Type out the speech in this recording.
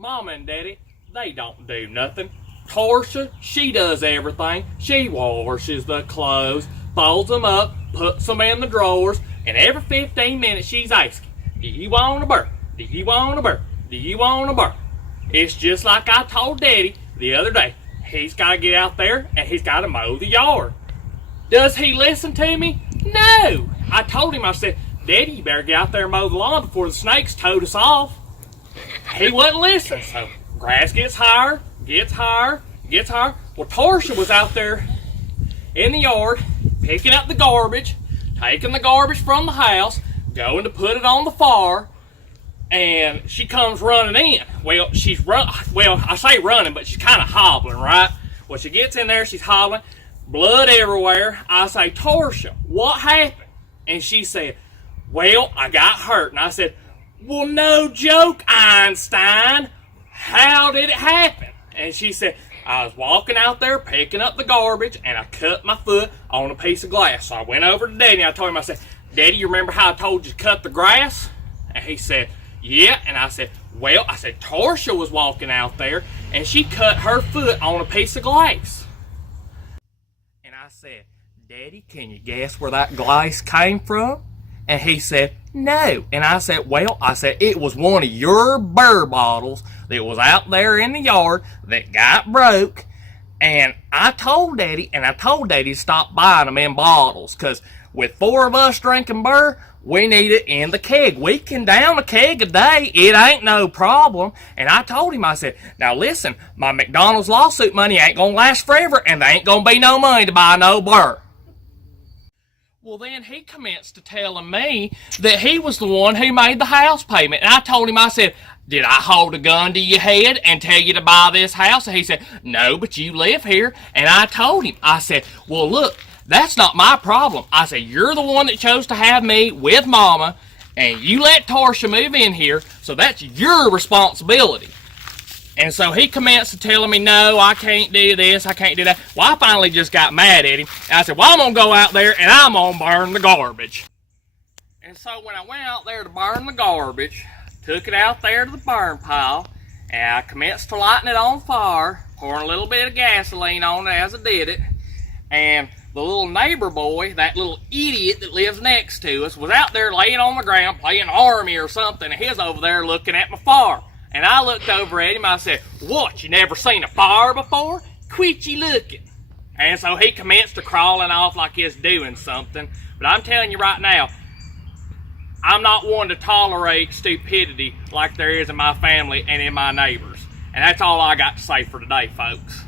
Mama and Daddy, they don't do nothing. Torsia, she does everything. She washes the clothes, folds them up, puts them in the drawers, and every 15 minutes she's asking, do you want a burp? Do you want a burp? Do you want a burp? It's just like I told Daddy the other day. He's got to get out there and he's got to mow the yard. Does he listen to me? No. I told him, I said, Daddy, you better get out there and mow the lawn before the snakes toad us off. He wouldn't listen, so grass gets higher, gets higher, gets higher. Well, Torsia was out there in the yard, picking up the garbage, taking the garbage from the house, going to put it on the fire, and she comes running in. Well, I say running, but she's kind of hobbling, right? Well, she gets in there, she's hobbling, blood everywhere. I say, Torsia, what happened? And she said, well, I got hurt. And I said, well, no joke, Einstein. How did it happen? And she said, I was walking out there picking up the garbage and I cut my foot on a piece of glass. So I went over to Daddy and I told him, I said, Daddy, you remember how I told you to cut the grass? And he said, yeah. And I said, well, Torsia was walking out there and she cut her foot on a piece of glass. And I said, Daddy, can you guess where that glass came from? And he said, no. And I said, well, it was one of your burr bottles that was out there in the yard that got broke. And I told Daddy to stop buying them in bottles, because with 4 of us drinking burr, we need it in the keg. We can down a keg a day. It ain't no problem. And I told him, I said, now listen, my McDonald's lawsuit money ain't going to last forever, and there ain't going to be no money to buy no burr. Well, then he commenced to telling me that he was the one who made the house payment. And I told him, I said, did I hold a gun to your head and tell you to buy this house? And he said, no, but you live here. And I told him, I said, well, look, that's not my problem. I said, you're the one that chose to have me with Mama, and you let Torsia move in here, so that's your responsibility. And so he commenced to telling me, no, I can't do this, I can't do that. Well, I finally just got mad at him. And I said, well, I'm going to go out there and I'm going to burn the garbage. And so when I went out there to burn the garbage, took it out there to the burn pile, and I commenced to lighting it on fire, pouring a little bit of gasoline on it as I did it. And the little neighbor boy, that little idiot that lives next to us, was out there laying on the ground playing army or something, and he's over there looking at my fire. And I looked over at him, I said, what, you never seen a fire before? Quit you looking. And so he commenced to crawling off like he's doing something. But I'm telling you right now, I'm not one to tolerate stupidity like there is in my family and in my neighbors. And that's all I got to say for today, folks.